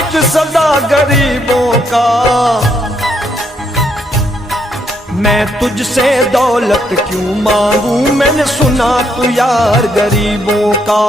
आशिक सदा गरीबों का। मैं तुझसे दौलत क्यों मांगू, मैंने सुना तू यार गरीबों का।